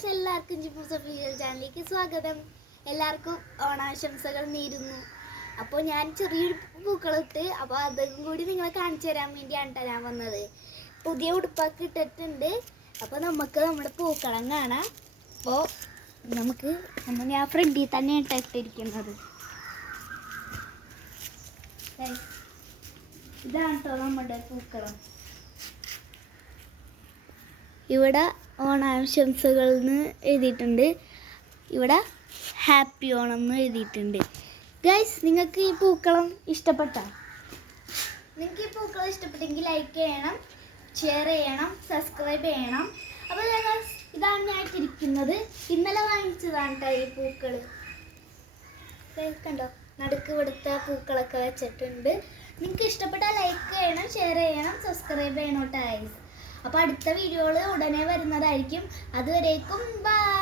Guys, എല്ലാവർക്കും ജിമ്മൂസ് official ചാനലിലേക്ക് സ്വാഗതം. എല്ലാവർക്കും ഓണാശംസകൾ നേരുന്നു. അപ്പോൾ ഞാൻ ചെറിയൊരു പൂക്കളിട്ട്, അപ്പോൾ അതും കൂടി നിങ്ങളെ കാണിച്ചു തരാൻ വേണ്ടിയാണ് ഞാൻ വന്നത്. പുതിയ ഉടുപ്പൊക്കെ ഇട്ടിട്ടുണ്ട്. അപ്പോൾ നമുക്ക് നമ്മുടെ പൂക്കളം കാണാം. അപ്പോൾ നമുക്ക് ഞാൻ ഫ്രണ്ടിൽ തന്നെ ഇട്ടിരിക്കുന്നത്. ഇതാണ് കേട്ടോ നമ്മുടെ പൂക്കളം. ഇവിടെ ഓണാശംസകൾ എന്ന് എഴുതിയിട്ടുണ്ട്. ഇവിടെ ഹാപ്പി ഓണം എന്ന് എഴുതിയിട്ടുണ്ട്. ഗൈസ്, നിങ്ങൾക്ക് ഈ പൂക്കളം ഇഷ്ടപ്പെട്ടോ? നിങ്ങൾക്ക് ഈ പൂക്കളം ഇഷ്ടപ്പെട്ടെങ്കിൽ ലൈക്ക് ചെയ്യണം, ഷെയർ ചെയ്യണം, സബ്സ്ക്രൈബ് ചെയ്യണം. അപ്പോൾ ഗൈസ്, ഇതാണ് ഞാൻ ഇട്ടിരിക്കുന്നത്. ഇന്നലെ വാങ്ങിച്ചതാണ് കേട്ടോ ഈ പൂക്കൾ. കണ്ടോ, നടുക്ക് ഇവിടുത്തെ പൂക്കളൊക്കെ വെച്ചിട്ടുണ്ട്. നിങ്ങൾക്ക് ഇഷ്ടപ്പെട്ടാൽ ലൈക്ക് ചെയ്യണം, ഷെയർ ചെയ്യണം, സബ്സ്ക്രൈബ് ചെയ്യണം കേട്ടോ ഗൈസ്. അപ്പോൾ അടുത്ത വീഡിയോകൾ ഉടനെ വരുന്നതായിരിക്കും. അതുവരേക്കും ബൈ.